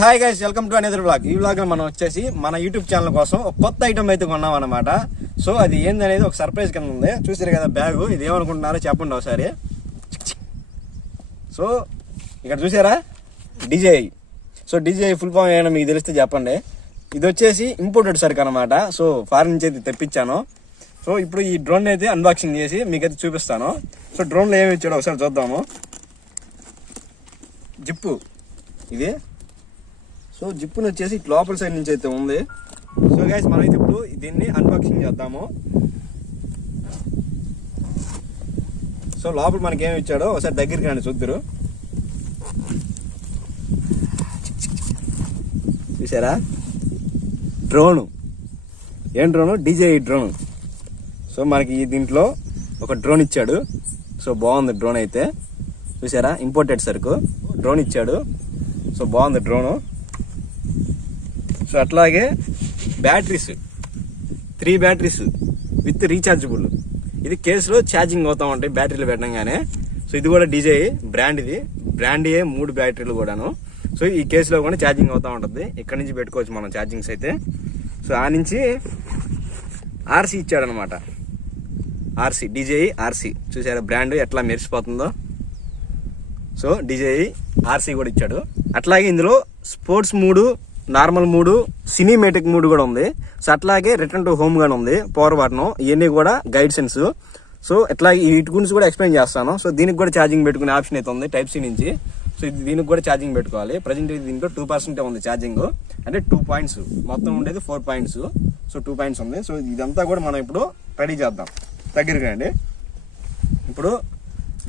Hi guys, welcome to another blog. ఈ blog లో మనం వచ్చేసి మన యూట్యూబ్ ఛానల్ కోసం ఒక కొత్త ఐటమ్ అయితే కొన్నాం అనమాట. సో అది ఏందనేది ఒక సర్ప్రైజ్ కింద ఉంది. చూసారు కదా బ్యాగ్, ఇది ఏమనుకుంటున్నారో చెప్పండి ఒకసారి. సో ఇక్కడ చూసారా DJI. So DJI full form ఏమైనా మీకు తెలిస్తే చెప్పండి. ఇది వచ్చేసి ఇంపోర్టెడ్ సరుకు అనమాట. సో ఫారిన్ నుంచి అయితే తెప్పించాను. సో ఇప్పుడు ఈ డ్రోన్ అయితే అన్బాక్సింగ్ చేసి మీకైతే చూపిస్తాను. సో డ్రోన్లో ఏమి ఇచ్చాడో ఒకసారి చూద్దాము. జిప్పు ఇది. సో జిప్పుని వచ్చేసి లోపల సైడ్ నుంచి అయితే ఉంది. సో గైస్ మనమైతే ఇప్పుడు దీన్ని అన్బాక్సింగ్ చేద్దాము. సో లోపల మనకి ఏమి ఇచ్చాడో ఒకసారి దగ్గరికి రండి చూద్దరు. చూసారా డ్రోను, ఏం డ్రోను? DJI drone. సో మనకి దీంట్లో ఒక డ్రోన్ ఇచ్చాడు. సో బాగుంది డ్రోన్ అయితే. చూసారా ఇంపోర్టెడ్ సరుకు డ్రోన్ ఇచ్చాడు. సో బాగుంది డ్రోను. సో అట్లాగే బ్యాటరీస్ 3 బ్యాటరీస్ విత్ రీఛార్జబుల్. ఇది కేసులో ఛార్జింగ్ అవుతా ఉంటాయి బ్యాటరీలు పెట్టంగానే. సో ఇది కూడా DJI బ్రాండ్, ఇది బ్రాండ్ 3 బ్యాటరీలు కూడాను. సో ఈ కేసులో కూడా ఛార్జింగ్ అవుతా ఉంటుంది. ఇక్కడ నుంచి పెట్టుకోవచ్చు మనం ఛార్జింగ్స్ అయితే. సో ఆ నుంచి RC ఇచ్చాడనమాట. DJI RC. చూసారా బ్రాండ్ ఎట్లా మెరిసిపోతుందో. సో DJI RC కూడా ఇచ్చాడు. అట్లాగే ఇందులో స్పోర్ట్స్ మూడు, నార్మల్ మూడు, సినిమేటిక్ మూడు కూడా ఉంది. సో అట్లాగే రిటర్న్ టు హోమ్ గానే ఉంది, పవర్ బటన్, ఇవన్నీ కూడా గైడ్ సెన్స్. సో ఇట్లా వీటి గురించి కూడా ఎక్స్ప్లెయిన్ చేస్తాను. సో దీనికి కూడా ఛార్జింగ్ పెట్టుకునే ఆప్షన్ అయితే ఉంది Type-C నుంచి. సో ఇది దీనికి కూడా ఛార్జింగ్ పెట్టుకోవాలి. ప్రజెంట్ దీంట్లో 2% ఉంది ఛార్జింగ్, అంటే 2 పాయింట్స్, మొత్తం ఉండేది 4 పాయింట్స్. సో 2 పాయింట్స్ ఉంది. సో ఇదంతా కూడా మనం ఇప్పుడు రెడీ చేద్దాం. దగ్గరికి రండి. ఇప్పుడు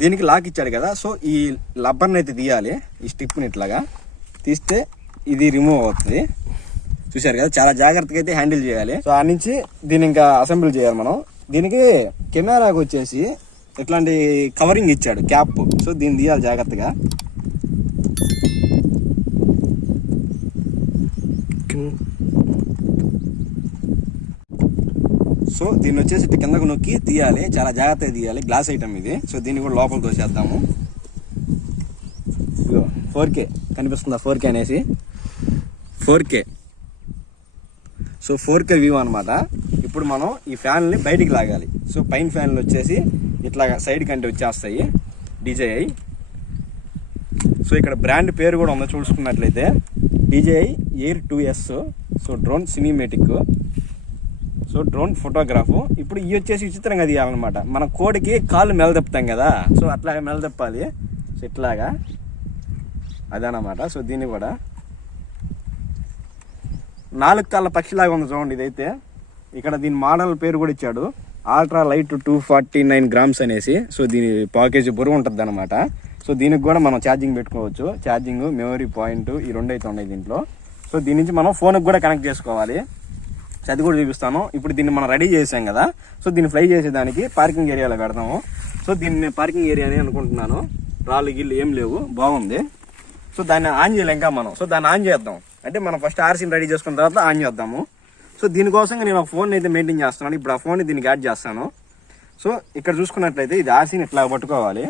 దీనికి లాక్ ఇచ్చాడు కదా. సో ఈ లబ్బర్ని అయితే తీయాలి. ఈ స్టిప్ని ఇట్లాగా తీస్తే ఇది రిమూవ్ అవుతుంది. చూసారు కదా, చాలా జాగ్రత్తగా అయితే హ్యాండిల్ చేయాలి. సో ఆ నుంచి దీన్ని ఇంకా అసెంబ్లీ చేయాలి మనం. దీనికి కెమెరాకి వచ్చేసి ఇట్లాంటి కవరింగ్ ఇచ్చాడు, క్యాప్. సో దీన్ని తీయాలి జాగ్రత్తగా. సో దీన్ని వచ్చేసి కిందకు నొక్కి తీయాలి, చాలా జాగ్రత్తగా తీయాలి. గ్లాస్ ఐటమ్ ఇది. సో దీన్ని కూడా లోపల తోసేద్దాము. 4K కనిపిస్తుందా? 4K అనేసి 4K. సో 4K వ్యూ అనమాట. ఇప్పుడు మనం ఈ ఫ్యాన్ని బయటికి లాగాలి. సో పైన ఫ్యాన్లు వచ్చేసి ఇట్లా సైడ్ కంటే వచ్చేస్తాయి DJI. సో ఇక్కడ బ్రాండ్ పేరు కూడా ఉందో చూసుకున్నట్లయితే DJI Air 2S. So drone cinematic. So drone photograph. ఇప్పుడు ఇవి వచ్చేసి విచిత్రంగా తీయాలన్నమాట. మన కోడికి కాళ్ళు మెలదెప్పుతాం కదా, సో అట్లాగా మెలదెప్పాలి. సో ఇట్లాగా అదనమాట. సో దీన్ని కూడా 4 కాళ్ళ పక్షిలాగా ఉంది చూడండి ఇదైతే. ఇక్కడ దీని మోడల్ పేరు కూడా ఇచ్చాడు, అల్ట్రా లైట్ 249 గ్రామ్స్ అనేసి. సో దీని ప్యాకేజ్ బరువు ఉంటుంది అనమాట. సో దీనికి కూడా మనం ఛార్జింగ్ పెట్టుకోవచ్చు. ఛార్జింగ్, మెమరీ పాయింట్, ఈ 2 అయితే ఉన్నాయి దీంట్లో. సో దీని నుంచి మనం ఫోన్కి కూడా కనెక్ట్ చేసుకోవాలి. సో అది కూడా చూపిస్తాను. ఇప్పుడు దీన్ని మనం రెడీ చేసాం కదా. సో దీన్ని ఫ్లై చేసేదానికి పార్కింగ్ ఏరియాలో పెడతాము. సో దీన్ని పార్కింగ్ ఏరియా అని అనుకుంటున్నాను. రాళ్ళు గిళ్ళు ఏం లేవు, బాగుంది. సో దాన్ని ఆన్ చేయలేం ఇంకా మనం. సో దాన్ని ఆన్ చేద్దాం. అంటే మనం ఫస్ట్ RCని రెడీ చేసుకున్న తర్వాత ఆన్ చేద్దాము. సో దీనికోసంగా నేను ఒక ఫోన్ అయితే మెయింటైన్ చేస్తున్నాను. ఇప్పుడు ఆ ఫోన్ దీనికి యాడ్ చేస్తాను. సో ఇక్కడ చూసుకున్నట్లయితే ఇది RCని ఇట్లా పట్టుకోవాలి.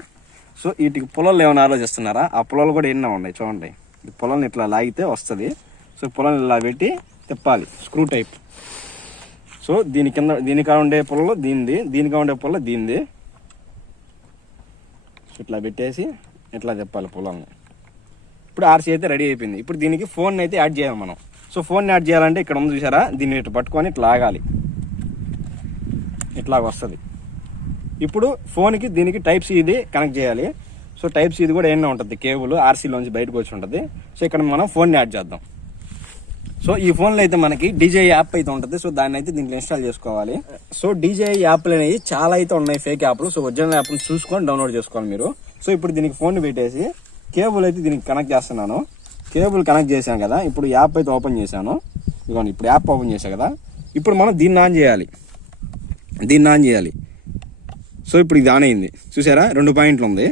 సో వీటికి పొలాలు ఏమైనా ఆలోచిస్తున్నారా? ఆ పొలాలు కూడా ఎన్నో ఉన్నాయి చూడండి. ఈ పొలాన్ని ఇట్లా లాగితే వస్తుంది. సో పొలాన్ని ఇలా పెట్టి తిప్పాలి, స్క్రూ టైప్. సో దీని కింద దీనికా ఉండే పొలలో దీనిది, దీనికా ఉండే పొల దీనిది. సో ఇట్లా పెట్టేసి ఇట్లా తిప్పాలి పొలాన్ని. ఇప్పుడు RC అయితే రెడీ అయిపోయింది. ఇప్పుడు దీనికి ఫోన్ అయితే యాడ్ చేయాలి మనం. సో ఫోన్ యాడ్ చేయాలంటే ఇక్కడ ఉంది చూసారా, దీన్ని ఇట్లా పట్టుకొని ఇట్లా లాగాలి, ఇట్లాగ వస్తుంది. ఇప్పుడు ఫోన్కి దీనికి Type-C ఇది కనెక్ట్ చేయాలి. సో Type-C ఇది కూడా ఏమైనా ఉంటుంది, కేబుల్ RCలోంచి బయటకు వచ్చి ఉంటుంది. సో ఇక్కడ మనం ఫోన్ యాడ్ చేద్దాం. సో ఈ ఫోన్లో అయితే మనకి DJI యాప్ అయితే ఉంటుంది. సో దాన్ని అయితే దీంట్లో ఇన్స్టాల్ చేసుకోవాలి. సో DJI యాప్లు అనేవి చాలా అయితే ఉన్నాయి, ఫేక్ యాప్లు. సో ఒరిజినల్ యాప్ని చూసుకొని డౌన్లోడ్ చేసుకోవాలి మీరు. సో ఇప్పుడు దీనికి ఫోన్ పెట్టేసి కేబుల్ అయితే దీనికి కనెక్ట్ చేస్తున్నాను. కేబుల్ కనెక్ట్ చేశాను కదా. ఇప్పుడు యాప్ అయితే ఓపెన్ చేశాను. ఇదిగోండి, ఇప్పుడు యాప్ ఓపెన్ చేశాను కదా. ఇప్పుడు మనం దీన్ని ఆన్ చేయాలి. సో ఇప్పుడు ఇది ఆన్ అయింది చూసారా, 2 పాయింట్లు ఉంది.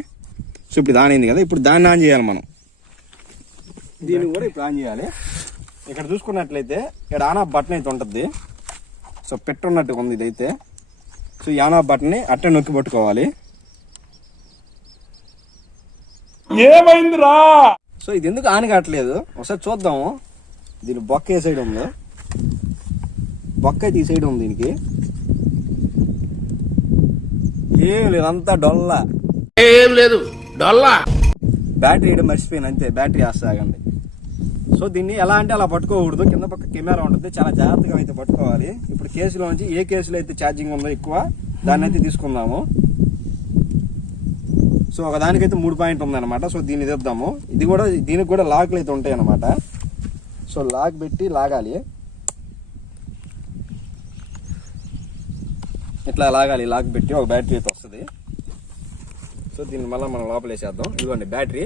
సో ఇప్పుడు ఇది ఆన్ అయింది కదా. ఇప్పుడు దాన్ని ఆన్ చేయాలి మనం. దీన్ని కూడా ఇప్పుడు ఆన్ చేయాలి. ఇక్కడ చూసుకున్నట్లయితే ఇక్కడ ఆన్ ఆఫ్ బటన్ అయితే ఉంటుంది. సో పెట్టున్నట్టుగా ఉంది ఇదైతే. సో ఈ ఆన్ ఆఫ్ బటన్ని అట్టే నొక్కి పట్టుకోవాలి. ఏమైందిరా? సో ఇది ఎందుకు ఆన్ కావట్లేదు ఒకసారి చూద్దాము. దీని బొక్క ఏ సైడ్ ఉందో, బొక్క అయితే ఈ సైడ్ ఉంది. దీనికి ఏం లేదు, అంతా డొల్లా, ఏం లేదు, డొల్లా. బ్యాటరీ వేయడం మర్చిపోయాను అంతే. బ్యాటరీ వేస్తాగండి. సో దీన్ని ఎలా అంటే అలా పట్టుకోకూడదు, కింద పక్క కెమెరా ఉంటుంది, చాలా జాగ్రత్తగా అయితే పట్టుకోవాలి. ఇప్పుడు కేసులో నుంచి ఏ కేసులో అయితే ఛార్జింగ్ ఉందో ఎక్కువ దాన్ని అయితే తీసుకుందాము. సో ఒక దానికైతే 3 పాయింట్ ఉందన్నమాట. సో దీన్ని తెద్దాము. ఇది కూడా దీనికి కూడా లాక్లు అయితే ఉంటాయి అన్నమాట. సో లాక్ పెట్టి లాగాలి, ఇట్లా లాగాలి. లాక్ పెట్టి ఒక బ్యాటరీ అయితే వస్తుంది. సో దీన్ని మళ్ళీ మనం లోపల వేసేద్దాం. ఇదిగోండి బ్యాటరీ.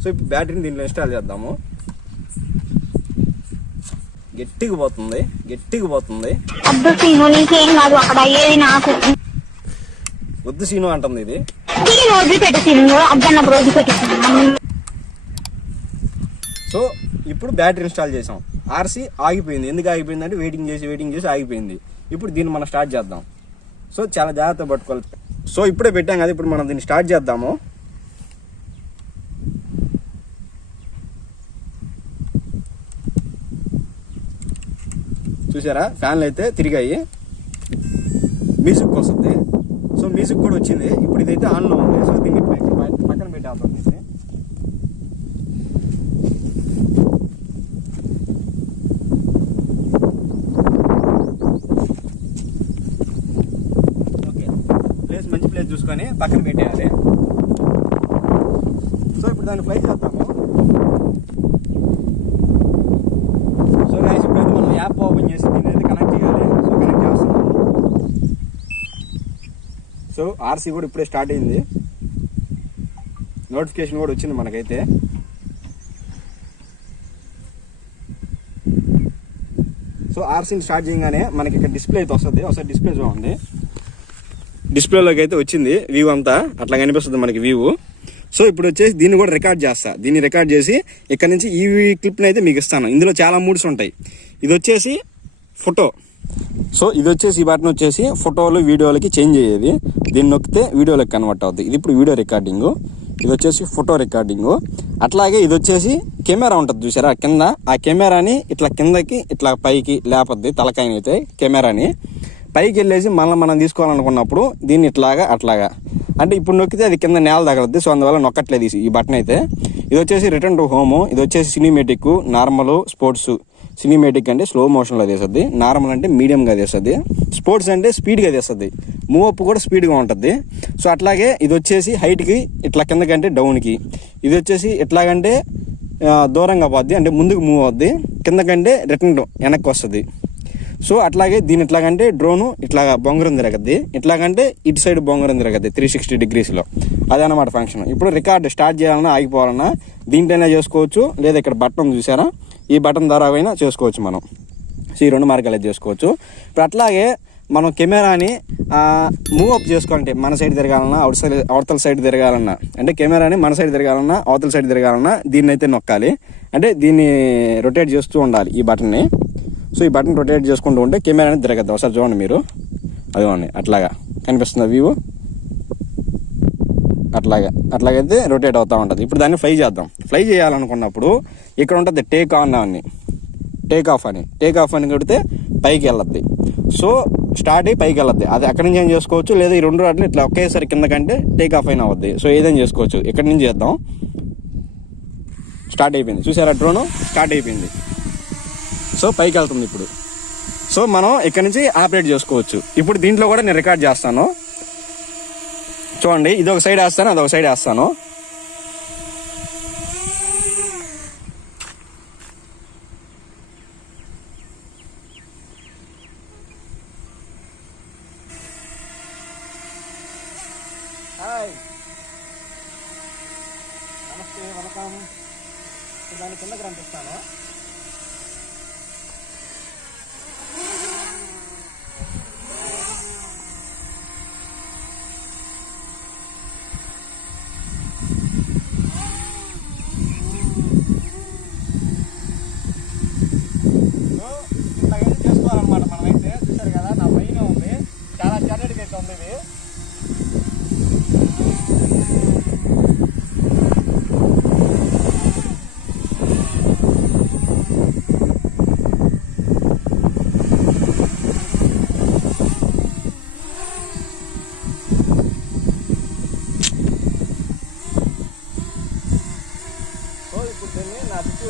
సో ఇప్పుడు బ్యాటరీని దీంట్లో ఇన్స్టాల్ చేద్దాము. గట్టిగా పోతుంది, గట్టిగా పోతుంది. వద్దు సీను అంటుంది ఇది. సో ఇప్పుడు బ్యాటరీ ఇన్స్టాల్ చేసాం. ఆర్సీ ఆగిపోయింది. ఎందుకు ఆగిపోయింది అంటే వెయిటింగ్ చేసి ఆగిపోయింది. ఇప్పుడు దీన్ని మనం స్టార్ట్ చేద్దాం. సో చాలా జాగ్రత్తగా పట్టుకోవాలి. సో ఇప్పుడే పెట్టాం కదా, ఇప్పుడు మనం దీన్ని స్టార్ట్ చేద్దాము. చూసారా ఫ్యాన్లు అయితే తిరిగాయి, మ్యూజిక్ వస్తుంది. సో మ్యూజిక్ కూడా వచ్చింది. ఇప్పుడు ఇదైతే ఆన్లో ఉంది. సో దీన్ని పక్కన పెట్టేద్దాం. ఓకే, ప్లేస్ మంచి ప్లేస్ చూసుకొని పక్కన పెట్టేయాలి. సో ఇప్పుడు దాన్ని ఫ్లై చేద్దాము. సో గైస్ ఇప్పుడైతే మనం యాప్ ఓపెన్ చేసి దీన్ని అయితే కనెక్ట్ చేయాలి. సో కనెక్ట్ చేస్తున్నాము. సో ఆర్సీ కూడా ఇప్పుడే స్టార్ట్ అయింది. నోటిఫికేషన్ కూడా వచ్చింది మనకైతే. సో ఆర్సీని స్టార్ట్ చేయగానే మనకి ఇక్కడ డిస్ప్లే అయితే వస్తుంది. ఒకసారి డిస్ప్లే చూడండి. డిస్ప్లేలోకి అయితే వచ్చింది వ్యూ అంతా అట్లా కనిపిస్తుంది మనకి వ్యూ. సో ఇప్పుడు వచ్చేసి దీన్ని కూడా రికార్డ్ చేస్తా. దీన్ని రికార్డ్ చేసి ఇక్కడ నుంచి ఈ క్లిప్ని అయితే మీకు ఇస్తాను. ఇందులో చాలా మూడ్స్ ఉంటాయి. ఇది వచ్చేసి ఫోటో. సో ఇది వచ్చేసి ఈ బటన్ వచ్చేసి ఫోటోలు వీడియోలకి చేంజ్ అయ్యేది. దీన్ని నొక్కితే వీడియోలకి కన్వర్ట్ అవుతుంది. ఇది ఇప్పుడు వీడియో రికార్డింగ్, ఇది వచ్చేసి ఫోటో రికార్డింగ్. అట్లాగే ఇది వచ్చేసి కెమెరా ఉంటుంది చూసారా కింద, ఆ కెమెరాని ఇట్లా కిందకి ఇట్లా పైకి లేపద్ది. తలకాయని అయితే కెమెరాని పైకి వెళ్ళేసి మనం తీసుకోవాలనుకున్నప్పుడు దీన్ని ఇట్లాగా అట్లాగా అంటే ఇప్పుడు నొక్కితే అది కింద నేల తగలద్ది. సో అందువల్ల నొక్కట్లేదు ఈ బటన్ అయితే. ఇది వచ్చేసి రిటర్న్ టు హోమ్. ఇది వచ్చేసి సినిమేటిక్, నార్మల్, స్పోర్ట్స్. సినిమేటిక్ అంటే స్లో మోషన్లో తీస్తుంది, నార్మల్ అంటే మీడియంగా తీస్తుంది, స్పోర్ట్స్ అంటే స్పీడ్గా తీస్తుంది, మూవ్ అప్ కూడా స్పీడ్గా ఉంటుంది. సో అట్లాగే ఇది వచ్చేసి హైట్కి ఇట్లా కిందకంటే డౌన్కి, ఇది వచ్చేసి ఎట్లాగంటే దూరంగా పోద్ది అంటే ముందుకు మూవ్ అవుద్ది, కిందకంటే రిటర్న్ వెనక్కి వస్తుంది. సో అట్లాగే దీని ఎట్లాగంటే డ్రోను ఇట్లా బొంగరం తిరగద్ది, ఇట్లాగంటే ఇటు సైడ్ బొంగరం తిరగద్ది 360 డిగ్రీస్లో. అదనమాట ఫంక్షన్. ఇప్పుడు రికార్డ్ స్టార్ట్ చేయాలన్నా ఆగిపోవాలన్నా దీంట్లోనే చేసుకోవచ్చు, లేదా ఇక్కడ బటన్ చూసారా ఈ బటన్ ద్వారా అయినా చేసుకోవచ్చు మనం. సో ఈ 2 మార్గాలు అయితే చేసుకోవచ్చు. ఇప్పుడు అట్లాగే మనం కెమెరాని మూవ్ అప్ చేసుకోవాలంటే మన సైడ్ తిరగాలన్నా అవతల సైడ్ తిరగాలన్నా, అంటే కెమెరాని మన సైడ్ తిరగాలన్నా అవతల సైడ్ తిరగాలన్నా దీన్ని అయితే నొక్కాలి. అంటే దీన్ని రొటేట్ చేస్తూ ఉండాలి ఈ బటన్ని. సో ఈ బటన్ రొటేట్ చేసుకుంటూ ఉంటే కెమెరా అనేది తిరగద్దు. ఒకసారి చూడండి మీరు, అదిగోండి అట్లాగా కనిపిస్తుంది వ్యూ. అట్లాగైతే రొటేట్ అవుతూ ఉంటుంది. ఇప్పుడు దాన్ని ఫ్లై చేద్దాం. ఫ్లై చేయాలనుకున్నప్పుడు ఇక్కడ ఉంటుంది టేక్ ఆన్ అని, టేక్ ఆఫ్ అని కొడితే పైకి వెళ్ళద్ది. సో స్టార్ట్ అయ్యి పైకి వెళ్ళద్ది. అది అక్కడి నుంచి ఏం చేసుకోవచ్చు, లేదా ఈ 2 రాట్లు ఇట్లా ఒకేసారి కింద కంటే టేక్ ఆఫ్ అయినా అవుద్ది. సో ఏదైనా చేసుకోవచ్చు. ఇక్కడి నుంచి చేద్దాం. స్టార్ట్ అయిపోయింది చూసారా, డ్రోన్ స్టార్ట్ అయిపోయింది. సో పైకి వెళ్తుంది ఇప్పుడు. సో మనం ఇక్కడ నుంచి ఆపరేట్ చేసుకోవచ్చు. ఇప్పుడు దీంట్లో కూడా నేను రికార్డ్ చేస్తాను చూడండి. ఇది ఒక సైడ్ వేస్తాను, అదొక సైడ్ వేస్తాను. హాయ్, నమస్తే, వనకం. దాని కిందకి రంపిస్తాను. చేసుకోవాలన్నమాట. మనమైతే చూసారు కదా, నా పైన ఉంది, చాలా జర్నీకి అయితే ఉంది ఇది.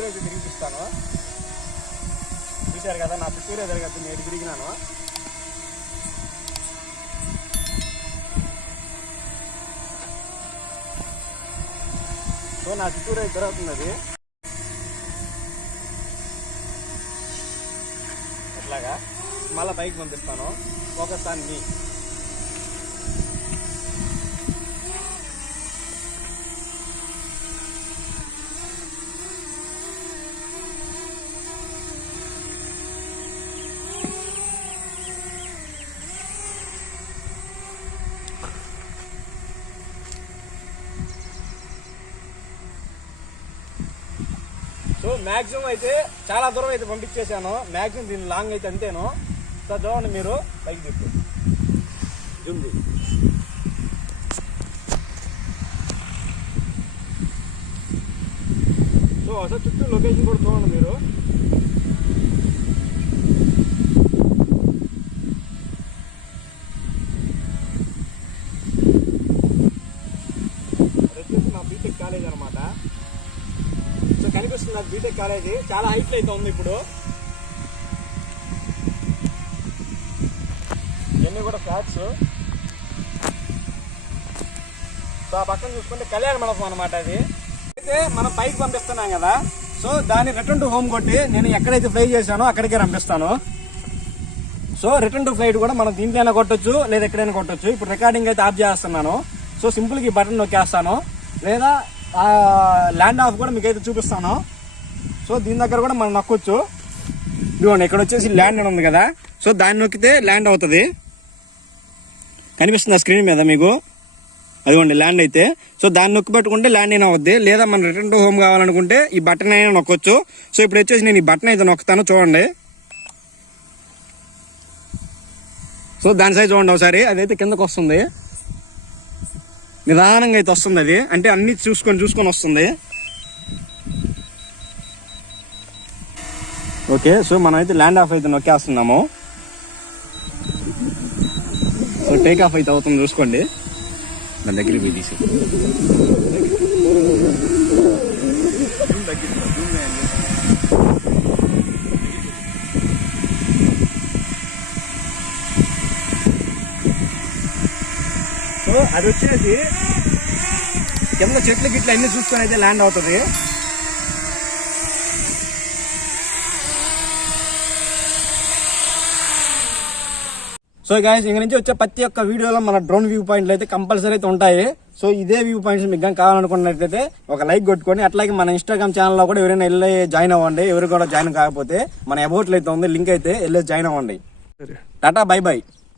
చుట్టూరు అయితే తిరిగిస్తాను. చూశారు కదా, నా చుట్టూరే తిరగద్దు, నేను తిరిగినాను. సో నా చుట్టూరే తిరుగుతుంది అది. అట్లాగా మళ్ళీ పైకి పంపిస్తాను ఒకసారి. సో మ్యాక్సిమం అయితే చాలా దూరం అయితే పంపించేశాను. మ్యాక్సిమం దీని లాంగ్ అయితే అంతేను. సో చూడండి మీరు పైకి తిప్పు జుంది. సో అసలు చుట్టూ లొకేషన్ కూడా చూడండి మీరు. వచ్చేసి మా బీటెక్ కాలేజ్ అనమాట. సో కనిపిస్తుంది నాకు బీటెక్ కాలేజీ, చాలా హైట్లో అయితే ఉంది ఇప్పుడు. ఇవన్నీ కూడా ఫ్లాట్స్. సో ఆ పక్కన చూసుకుంటే కళ్యాణ మండపం అనమాట. అది అయితే మనం పైకి పంపిస్తున్నాం కదా, సో దాన్ని రిటర్న్ టు హోమ్ కొట్టి నేను ఎక్కడైతే ఫ్లై చేశానో అక్కడికే పంపిస్తాను. సో రిటర్న్ టు ఫ్లైట్ కూడా మనం దీంట్లోనే కొట్టొచ్చు లేదా ఎక్కడైనా కొట్టొచ్చు. ఇప్పుడు రికార్డింగ్ అయితే ఆఫ్ చేస్తున్నాను. సో సింపుల్గా ఈ బటన్ నొక్కేస్తాను, లేదా ల్యాండ్ ఆఫ్ కూడా మీకైతే చూపిస్తాను. సో దీని దగ్గర కూడా మనం నొక్కొచ్చు. ఇదిగోండి ఇక్కడ వచ్చేసి ల్యాండ్ అని ఉంది కదా, సో దాన్ని నొక్కితే ల్యాండ్ అవుతుంది. కనిపిస్తుంది ఆ స్క్రీన్ మీద మీకు, అదిగోండి ల్యాండ్ అయితే. సో దాన్ని నొక్కి పెట్టుకుంటే ల్యాండ్ అయినా అవుద్ది. లేదా మనం రిటర్న్ టు హోమ్ కావాలనుకుంటే ఈ బటన్ అయినా నొక్కొచ్చు. సో ఇప్పుడు వచ్చేసి నేను ఈ బటన్ అయితే నొక్కుతాను, చూడండి. సో దాని సైజ్ చూడండి ఒకసారి, అదైతే కిందకు వస్తుంది, నిదానంగా అయితే వస్తుంది. అది అంటే అన్ని చూసుకొని వస్తుంది. ఓకే, సో మనం అయితే ల్యాండ్ ఆఫ్ అయితే నొక్కేస్తున్నాము. సో టేక్ ఆఫ్ అయితే అవుతుంది, చూసుకోండి. దాని దగ్గరికి పోయి తీసి సో అది వచ్చేసి కింద చెట్లు గిట్లు అన్ని చూసుకొని అయితే ల్యాండ్ అవుతుంది. సో గైస్, ఇంక నుంచి వచ్చే ప్రతి ఒక్క వీడియోలో మన డ్రోన్ వ్యూ పాయింట్లు అయితే కంపల్సరీ అయితే ఉంటాయి. సో ఇదే వ్యూ పాయింట్స్ మీకు కానీ కావాలనుకున్నట్లయితే ఒక లైక్ కొట్టుకొని, అట్లాగే మన ఇన్స్టాగ్రామ్ ఛానల్లో కూడా ఎవరైనా వెళ్ళి జాయిన్ అవ్వండి. ఎవరు కూడా జాయిన్ కాకపోతే మన అబౌట్లో అయితే ఉంది లింక్, అయితే వెళ్ళి జాయిన్ అవ్వండి. Tata, by by.